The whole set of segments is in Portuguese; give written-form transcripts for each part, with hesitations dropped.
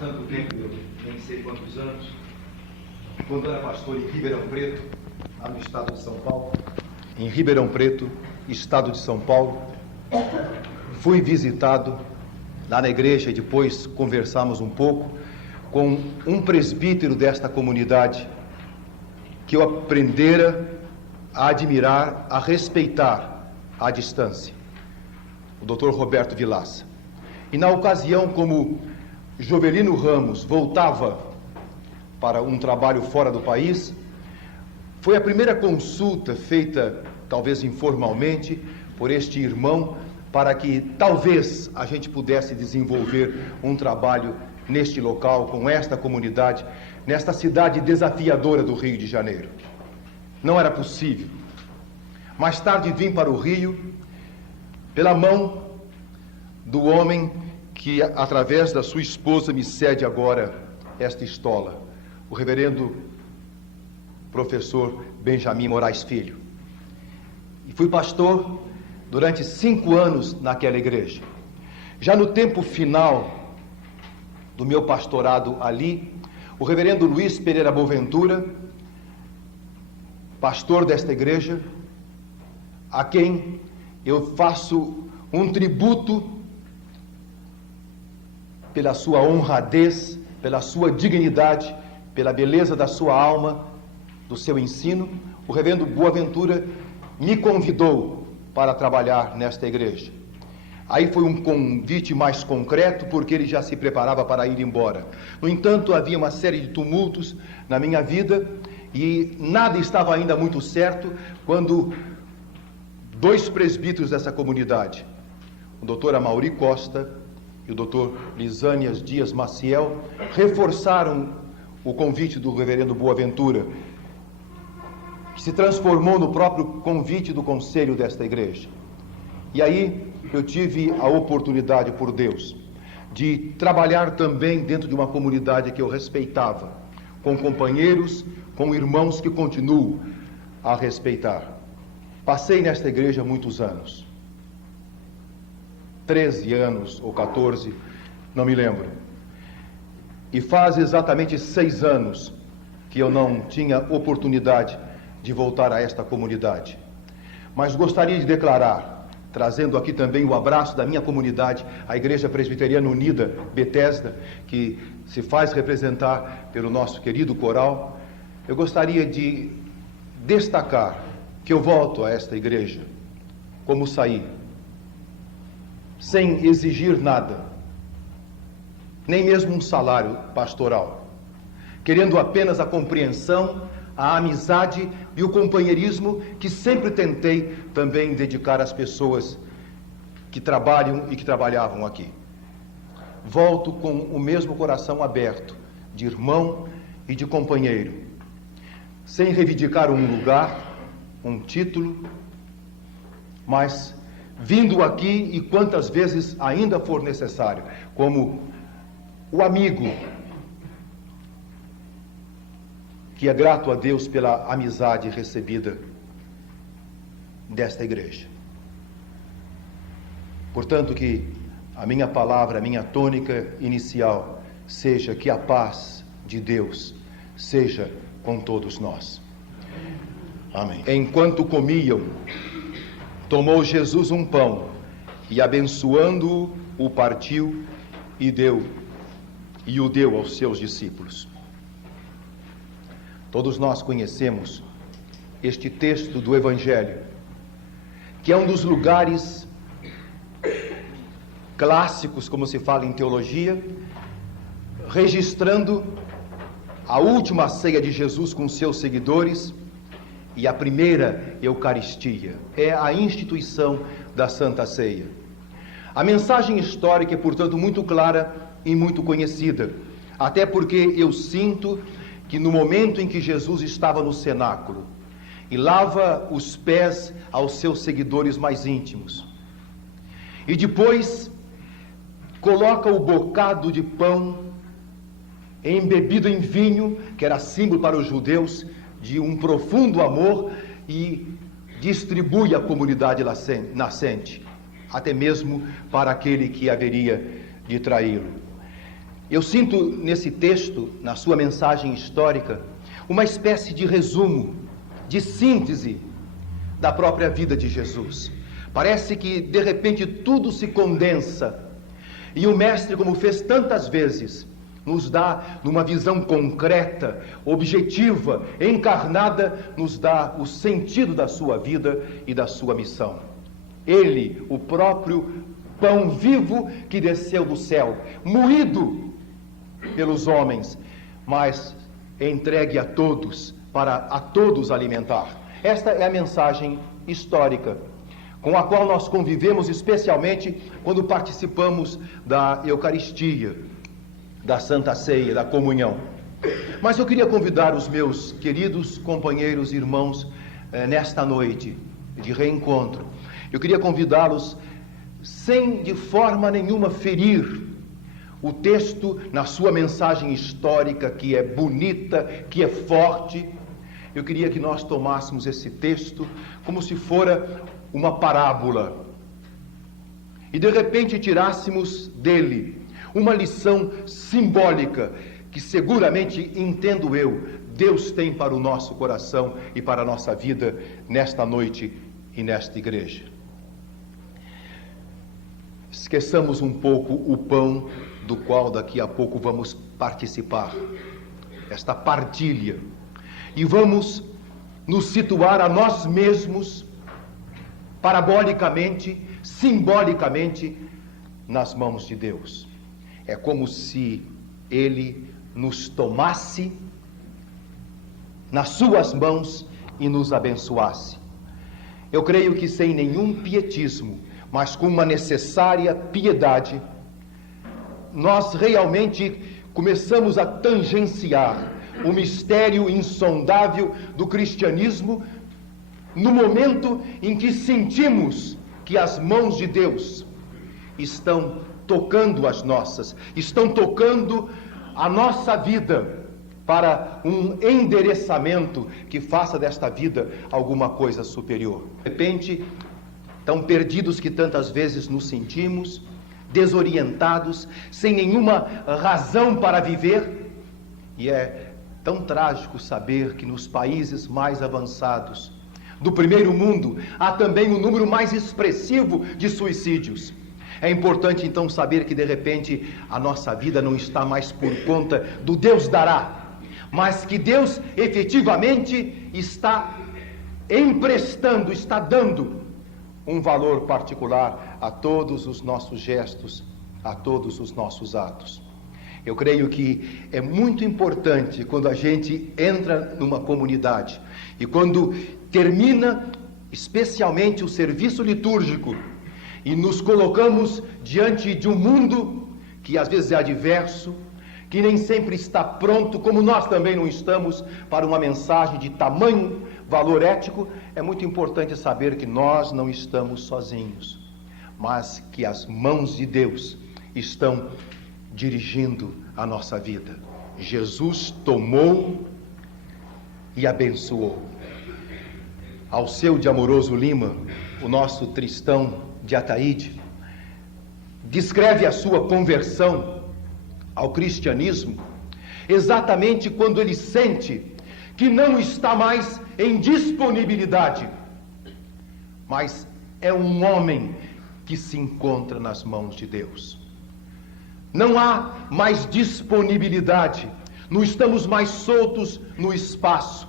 tanto tempo, eu nem sei quantos anos, quando era pastor em Ribeirão Preto, lá no estado de São Paulo. Em Ribeirão Preto, estado de São Paulo, fui visitado lá na igreja e depois conversamos um pouco com um presbítero desta comunidade que eu aprendera a admirar, a respeitar à distância, o Dr. Roberto Vilaça. E na ocasião, como Jovelino Ramos voltava para um trabalho fora do país, foi a primeira consulta feita, talvez informalmente, por este irmão, para que talvez a gente pudesse desenvolver um trabalho neste local, com esta comunidade, nesta cidade desafiadora do Rio de Janeiro. Não era possível. Mais tarde vim para o Rio, pela mão do homem que, através da sua esposa, me cede agora esta estola, o reverendo professor Benjamin Moraes Filho. E fui pastor durante 5 anos naquela igreja. Já no tempo final do meu pastorado ali, o reverendo Luiz Pereira Boaventura, pastor desta igreja, a quem eu faço um tributo pela sua honradez, pela sua dignidade, pela beleza da sua alma, do seu ensino, o reverendo Boaventura me convidou para trabalhar nesta igreja. Aí foi um convite mais concreto, porque ele já se preparava para ir embora. No entanto, havia uma série de tumultos na minha vida e nada estava ainda muito certo quando 2 presbíteros dessa comunidade, o doutor Amaury Costa e o doutor Lisânias Dias Maciel, reforçaram o convite do reverendo Boaventura, que se transformou no próprio convite do conselho desta igreja. E aí eu tive a oportunidade, por Deus, de trabalhar também dentro de uma comunidade que eu respeitava, com companheiros, com irmãos que continuo a respeitar. Passei nesta igreja muitos anos, 13 anos ou 14, não me lembro. E faz exatamente 6 anos que eu não tinha oportunidade de voltar a esta comunidade. Mas gostaria de declarar, trazendo aqui também o abraço da minha comunidade, a Igreja Presbiteriana Unida Betesda, que se faz representar pelo nosso querido coral, eu gostaria de destacar que eu volto a esta igreja como saí, sem exigir nada, nem mesmo um salário pastoral, querendo apenas a compreensão, a amizade e o companheirismo que sempre tentei também dedicar às pessoas que trabalham e que trabalhavam aqui. Volto com o mesmo coração aberto, de irmão e de companheiro, sem reivindicar um lugar, um título, mas vindo aqui e quantas vezes ainda for necessário, como o amigo que é grato a Deus pela amizade recebida desta igreja. Portanto, que a minha palavra, a minha tônica inicial seja que a paz de Deus seja com todos nós. Amém. Enquanto comiam, tomou Jesus um pão e, abençoando-o, o partiu e o deu aos seus discípulos. Todos nós conhecemos este texto do Evangelho, que é um dos lugares clássicos, como se fala em teologia, registrando a última ceia de Jesus com seus seguidores e a primeira Eucaristia. É a instituição da Santa Ceia. A mensagem histórica é, portanto, muito clara e muito conhecida, até porque eu sinto que no momento em que Jesus estava no cenáculo e lava os pés aos seus seguidores mais íntimos, e depois coloca o bocado de pão embebido em vinho, que era símbolo para os judeus de um profundo amor, e distribui à comunidade nascente, até mesmo para aquele que haveria de traí-lo. Eu sinto nesse texto, na sua mensagem histórica, uma espécie de resumo, de síntese da própria vida de Jesus. Parece que, de repente, tudo se condensa e o Mestre, como fez tantas vezes, nos dá, numa visão concreta, objetiva, encarnada, nos dá o sentido da sua vida e da sua missão. Ele, o próprio pão vivo que desceu do céu, moído pelos homens, mas entregue a todos, para a todos alimentar. Esta é a mensagem histórica com a qual nós convivemos, especialmente quando participamos da Eucaristia, da Santa Ceia, da comunhão. Mas eu queria convidar os meus queridos companheiros e irmãos nesta noite de reencontro. Eu queria convidá-los sem de forma nenhuma ferir o texto na sua mensagem histórica, que é bonita, que é forte. Eu queria que nós tomássemos esse texto como se fora uma parábola e de repente tirássemos dele uma lição simbólica que seguramente, entendo eu, Deus tem para o nosso coração e para a nossa vida nesta noite e nesta igreja. Esqueçamos um pouco o pão do qual daqui a pouco vamos participar, esta partilha, e vamos nos situar a nós mesmos, parabolicamente, simbolicamente, nas mãos de Deus. É como se Ele nos tomasse nas suas mãos e nos abençoasse. Eu creio que sem nenhum pietismo, mas com uma necessária piedade, nós realmente começamos a tangenciar o mistério insondável do cristianismo no momento em que sentimos que as mãos de Deus estão tocando as nossas, estão tocando a nossa vida para um endereçamento que faça desta vida alguma coisa superior. De repente, tão perdidos que tantas vezes nos sentimos, desorientados, sem nenhuma razão para viver, e é tão trágico saber que nos países mais avançados do primeiro mundo há também um número mais expressivo de suicídios. É importante então saber que de repente a nossa vida não está mais por conta do Deus dará, mas que Deus efetivamente está emprestando, está dando um valor particular a todos os nossos gestos, a todos os nossos atos. Eu creio que é muito importante quando a gente entra numa comunidade e quando termina especialmente o serviço litúrgico e nos colocamos diante de um mundo que às vezes é adverso, que nem sempre está pronto, como nós também não estamos, para uma mensagem de tamanho valor ético. É muito importante saber que nós não estamos sozinhos, mas que as mãos de Deus estão dirigindo a nossa vida. Jesus tomou e abençoou. Alceu de Amoroso Lima, o nosso Tristão de Ataíde, descreve a sua conversão ao cristianismo exatamente quando ele sente que não está mais em disponibilidade, mas é um homem que se encontra nas mãos de Deus. Não há mais disponibilidade, não estamos mais soltos no espaço.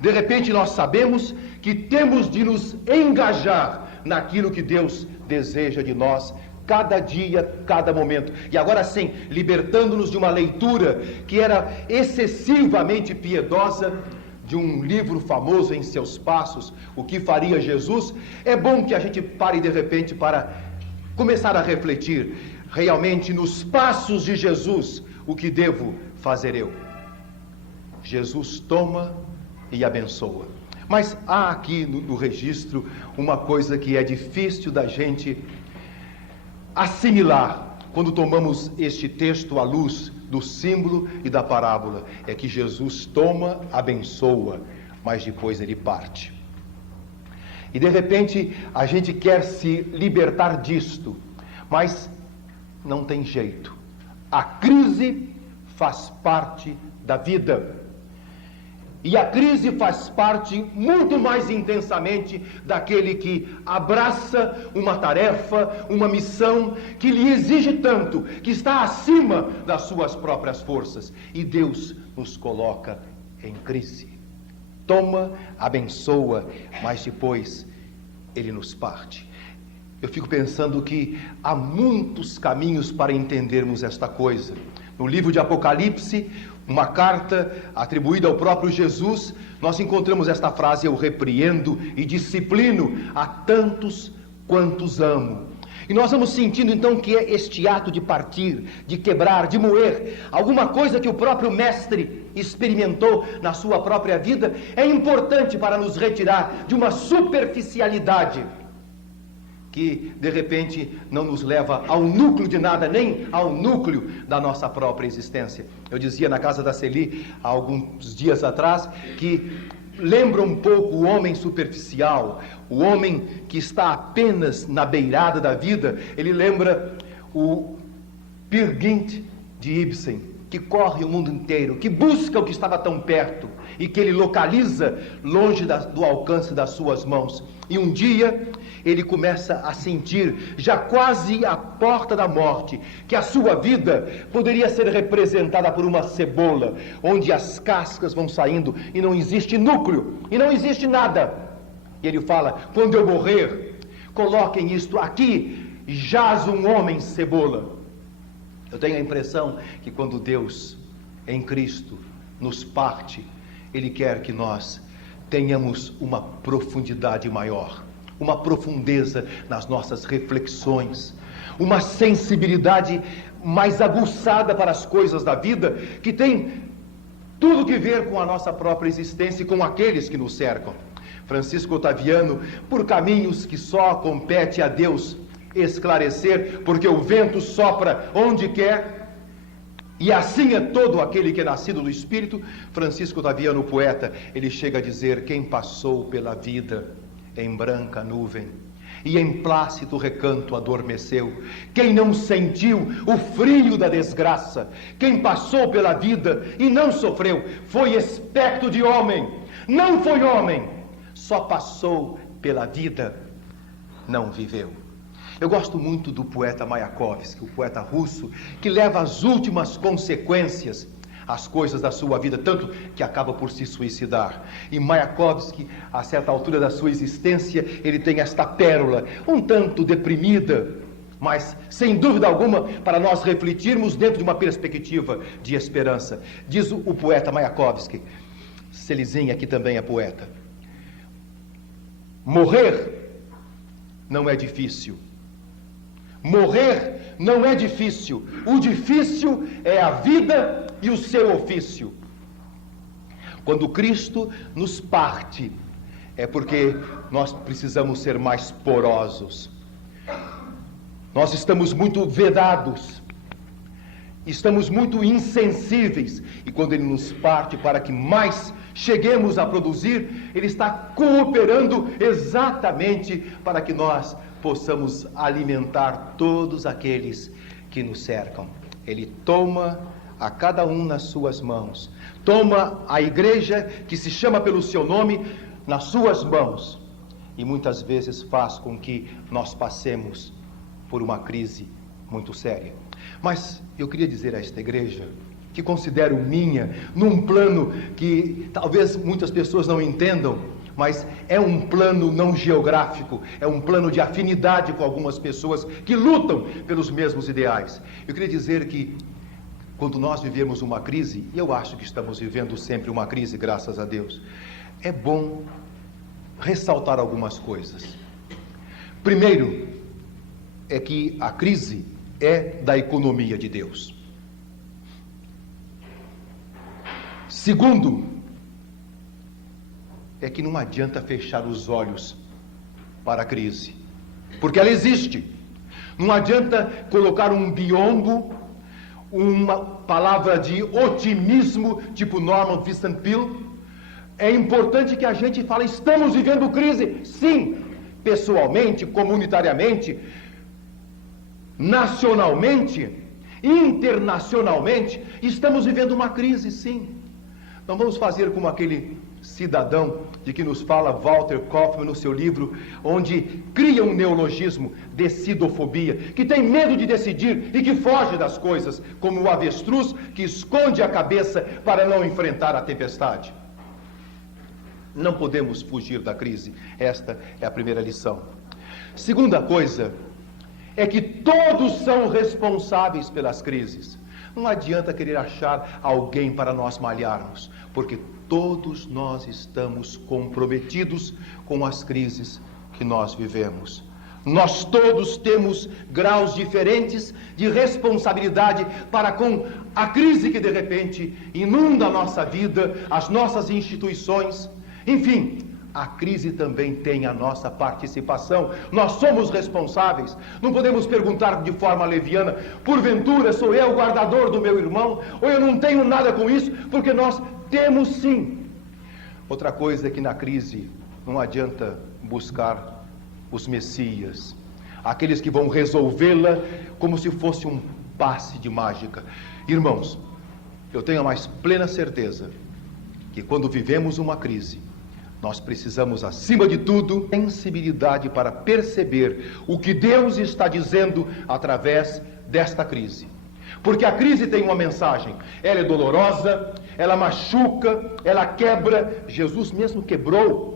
De repente nós sabemos que temos de nos engajar naquilo que Deus deseja de nós, cada dia, cada momento. E agora sim, libertando-nos de uma leitura que era excessivamente piedosa, de um livro famoso Em Seus Passos, O que Faria Jesus, é bom que a gente pare de repente para começar a refletir realmente nos passos de Jesus. O que devo fazer eu? Jesus toma e abençoa. Mas há aqui no registro uma coisa que é difícil da gente assimilar quando tomamos este texto à luz do símbolo e da parábola. É que Jesus toma, abençoa, mas depois ele parte. E de repente a gente quer se libertar disto, mas não tem jeito. A crise faz parte da vida. E a crise faz parte muito mais intensamente daquele que abraça uma tarefa, uma missão que lhe exige tanto, que está acima das suas próprias forças. E Deus nos coloca em crise. Toma, abençoa, mas depois Ele nos parte. Eu fico pensando que há muitos caminhos para entendermos esta coisa. No livro de Apocalipse, uma carta atribuída ao próprio Jesus, nós encontramos esta frase: eu repreendo e disciplino a tantos quantos amo. E nós vamos sentindo então que é este ato de partir, de quebrar, de moer, alguma coisa que o próprio mestre experimentou na sua própria vida, é importante para nos retirar de uma superficialidade que de repente não nos leva ao núcleo de nada, nem ao núcleo da nossa própria existência. Eu dizia na casa da Celi, há alguns dias atrás, que lembra um pouco o homem superficial, o homem que está apenas na beirada da vida. Ele lembra o Peer Gynt de Ibsen, que corre o mundo inteiro, que busca o que estava tão perto e que ele localiza longe do alcance das suas mãos. E um dia ele começa a sentir, já quase à porta da morte, que a sua vida poderia ser representada por uma cebola, onde as cascas vão saindo e não existe núcleo, e não existe nada. E ele fala: quando eu morrer, coloquem isto aqui, jaz um homem cebola. Eu tenho a impressão que quando Deus, em Cristo, nos parte, Ele quer que nós tenhamos uma profundidade maior, uma profundeza nas nossas reflexões, uma sensibilidade mais aguçada para as coisas da vida, que tem tudo que ver com a nossa própria existência e com aqueles que nos cercam. Francisco Otaviano, por caminhos que só compete a Deus esclarecer, porque o vento sopra onde quer, e assim é todo aquele que é nascido do Espírito. Francisco Otaviano, o poeta, ele chega a dizer: quem passou pela vida em branca nuvem e em plácido recanto adormeceu, quem não sentiu o frio da desgraça, quem passou pela vida e não sofreu, foi espectro de homem, não foi homem, só passou pela vida, não viveu. Eu gosto muito do poeta Mayakovsky, o poeta russo, que leva às últimas consequências as coisas da sua vida, tanto que acaba por se suicidar. E Mayakovsky, a certa altura da sua existência, ele tem esta pérola, um tanto deprimida, mas sem dúvida alguma para nós refletirmos dentro de uma perspectiva de esperança. Diz o poeta Mayakovsky, Celizinha, que também é poeta: morrer não é difícil. Morrer não é difícil. O difícil é a vida e o seu ofício. Quando Cristo nos parte, é porque nós precisamos ser mais porosos. Nós estamos muito vedados, estamos muito insensíveis, e quando Ele nos parte para que mais cheguemos a produzir, Ele está cooperando exatamente para que nós possamos alimentar todos aqueles que nos cercam. Ele toma a cada um nas suas mãos, toma a igreja que se chama pelo seu nome nas suas mãos, e muitas vezes faz com que nós passemos por uma crise muito séria. Mas eu queria dizer a esta igreja, que considero minha, num plano que talvez muitas pessoas não entendam, mas é um plano não geográfico, é um plano de afinidade com algumas pessoas que lutam pelos mesmos ideais. Eu queria dizer que quando nós vivemos uma crise, e eu acho que estamos vivendo sempre uma crise, graças a Deus, é bom ressaltar algumas coisas. Primeiro, é que a crise é da economia de Deus. Segundo, é que não adianta fechar os olhos para a crise, porque ela existe. Não adianta colocar um biombo, uma palavra de otimismo, tipo Norman Vincent Peale. É importante que a gente fale: estamos vivendo crise, sim, pessoalmente, comunitariamente, nacionalmente, internacionalmente, estamos vivendo uma crise, sim. Não vamos fazer como aquele cidadão de que nos fala Walter Kaufmann no seu livro, onde cria um neologismo, decidofobia, que tem medo de decidir e que foge das coisas, como o avestruz que esconde a cabeça para não enfrentar a tempestade. Não podemos fugir da crise. Esta é a primeira lição. Segunda coisa é que todos são responsáveis pelas crises. Não adianta querer achar alguém para nós malharmos, porque todos nós estamos comprometidos com as crises que nós vivemos. Nós todos temos graus diferentes de responsabilidade para com a crise que de repente inunda a nossa vida, as nossas instituições. Enfim, a crise também tem a nossa participação. Nós somos responsáveis. Não podemos perguntar de forma leviana: porventura sou eu o guardador do meu irmão? Ou eu não tenho nada com isso? Porque nós temos sim. Outra coisa é que na crise não adianta buscar os messias, aqueles que vão resolvê-la como se fosse um passe de mágica. Irmãos, eu tenho a mais plena certeza que quando vivemos uma crise, nós precisamos, acima de tudo, sensibilidade para perceber o que Deus está dizendo através desta crise. Porque a crise tem uma mensagem. Ela é dolorosa, ela machuca, ela quebra. Jesus mesmo quebrou.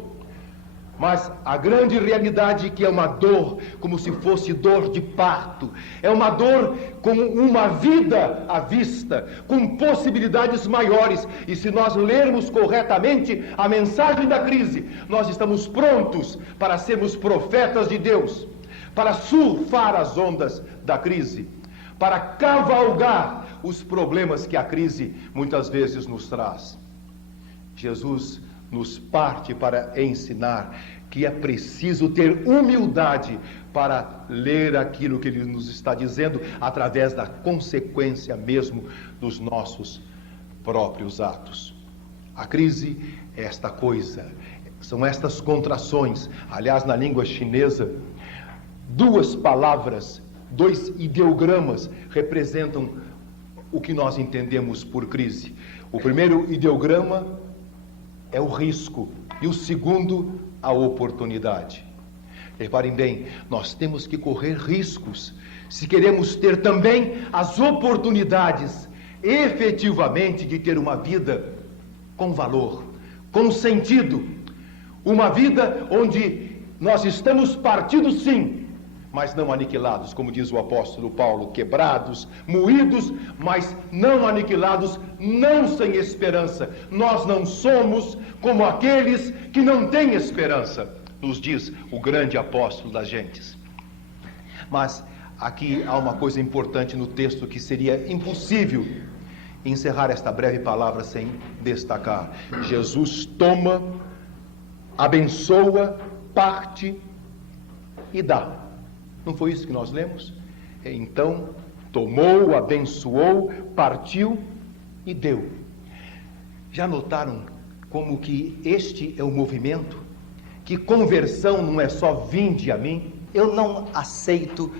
Mas a grande realidade é que é uma dor, como se fosse dor de parto. É uma dor com uma vida à vista, com possibilidades maiores. E se nós lermos corretamente a mensagem da crise, nós estamos prontos para sermos profetas de Deus, para surfar as ondas da crise, para cavalgar os problemas que a crise muitas vezes nos traz. Jesus nos parte para ensinar que é preciso ter humildade para ler aquilo que Ele nos está dizendo através da consequência mesmo dos nossos próprios atos. A crise é esta coisa, são estas contrações. Aliás, na língua chinesa, duas palavras, dois ideogramas representam o que nós entendemos por crise. O primeiro ideograma é o risco e o segundo, a oportunidade. Reparem bem, nós temos que correr riscos se queremos ter também as oportunidades efetivamente de ter uma vida com valor, com sentido, uma vida onde nós estamos partidos sim, mas não aniquilados, como diz o apóstolo Paulo, quebrados, moídos, mas não aniquilados, não sem esperança. Nós não somos como aqueles que não têm esperança, nos diz o grande apóstolo das gentes. Mas aqui há uma coisa importante no texto que seria impossível encerrar esta breve palavra sem destacar. Jesus toma, abençoa, parte e dá. Não foi isso que nós lemos? Então, tomou, abençoou, partiu e deu. Já notaram como que este é o movimento? Que conversão não é só vinde a mim? Eu não aceito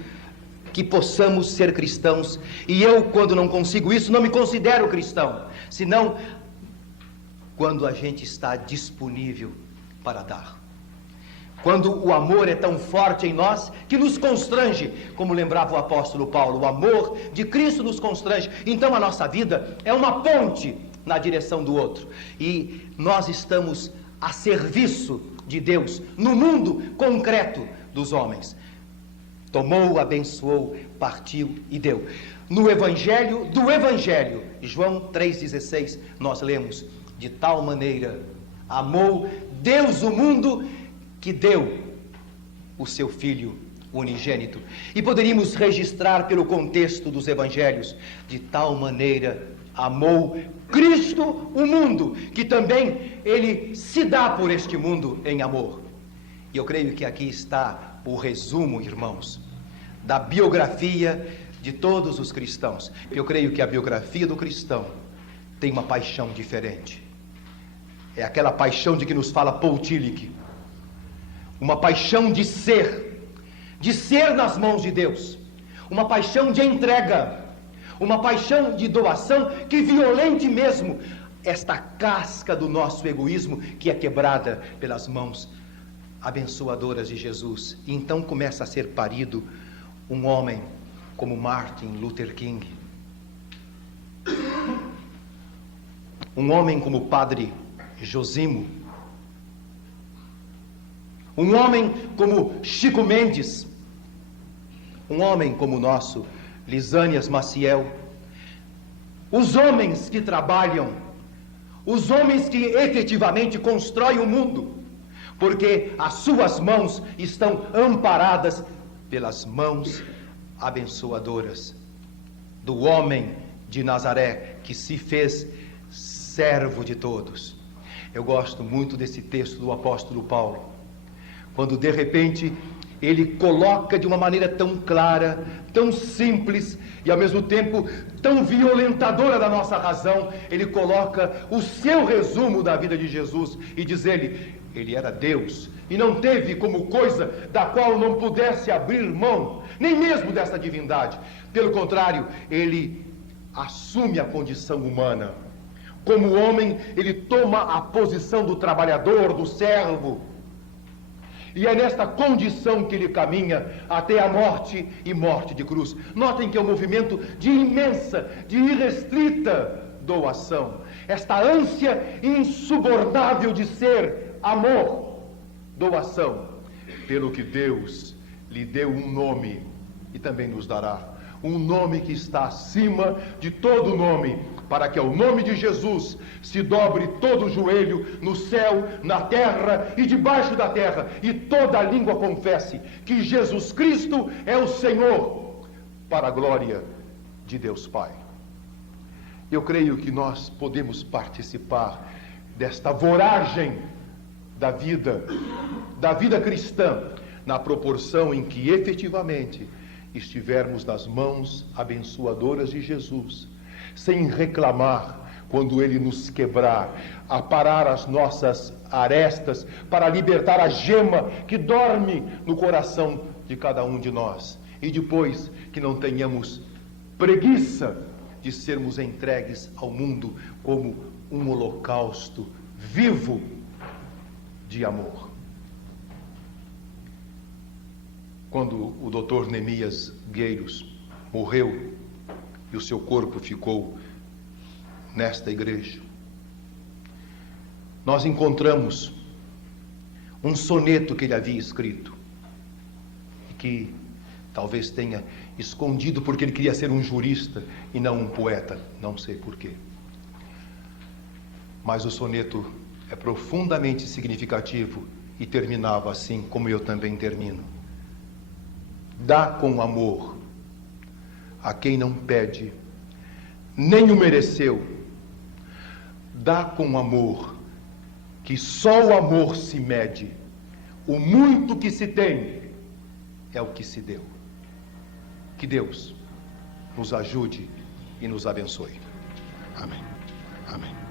que possamos ser cristãos, e eu, quando não consigo isso, não me considero cristão, senão quando a gente está disponível para dar. Quando o amor é tão forte em nós que nos constrange, como lembrava o apóstolo Paulo, o amor de Cristo nos constrange. Então a nossa vida é uma ponte na direção do outro. E nós estamos a serviço de Deus no mundo concreto dos homens. Tomou, abençoou, partiu e deu. No Evangelho do Evangelho, João 3,16, nós lemos: de tal maneira amou Deus o mundo que deu o seu Filho unigênito. E poderíamos registrar pelo contexto dos evangelhos: de tal maneira amou Cristo o mundo, que também Ele se dá por este mundo em amor. E eu creio que aqui está o resumo, irmãos, da biografia de todos os cristãos. Eu creio que a biografia do cristão tem uma paixão diferente. É aquela paixão de que nos fala Paul Tillich. Uma paixão de ser nas mãos de Deus, uma paixão de entrega, uma paixão de doação que violente mesmo esta casca do nosso egoísmo que é quebrada pelas mãos abençoadoras de Jesus. E então começa a ser parido um homem como Martin Luther King, um homem como o Padre Josimo, um homem como Chico Mendes, um homem como o nosso Lisânias Maciel. Os homens que trabalham, os homens que efetivamente constroem o mundo, porque as suas mãos estão amparadas pelas mãos abençoadoras do homem de Nazaré, que se fez servo de todos. Eu gosto muito desse texto do apóstolo Paulo, quando de repente ele coloca de uma maneira tão clara, tão simples e ao mesmo tempo tão violentadora da nossa razão, ele coloca o seu resumo da vida de Jesus e diz ele era Deus e não teve como coisa da qual não pudesse abrir mão, nem mesmo dessa divindade. Pelo contrário, ele assume a condição humana. Como homem, ele toma a posição do trabalhador, do servo. E é nesta condição que ele caminha até a morte e morte de cruz. Notem que é um movimento de imensa, de irrestrita doação. Esta ânsia insubornável de ser amor, doação. Pelo que Deus lhe deu um nome e também nos dará. Um nome que está acima de todo nome, para que ao nome de Jesus se dobre todo o joelho no céu, na terra e debaixo da terra, e toda a língua confesse que Jesus Cristo é o Senhor, para a glória de Deus Pai. Eu creio que nós podemos participar desta voragem da vida cristã, na proporção em que efetivamente estivermos nas mãos abençoadoras de Jesus, sem reclamar quando Ele nos quebrar, aparar as nossas arestas para libertar a gema que dorme no coração de cada um de nós. E depois que não tenhamos preguiça de sermos entregues ao mundo como um holocausto vivo de amor. Quando o Dr. Neemias Gueiros morreu e o seu corpo ficou nesta igreja, nós encontramos um soneto que ele havia escrito e que talvez tenha escondido porque ele queria ser um jurista e não um poeta, não sei porquê. Mas o soneto é profundamente significativo e terminava assim como eu também termino. Dá com amor a quem não pede, nem o mereceu. Dá com amor, que só o amor se mede. O muito que se tem é o que se deu. Que Deus nos ajude e nos abençoe. Amém. Amém.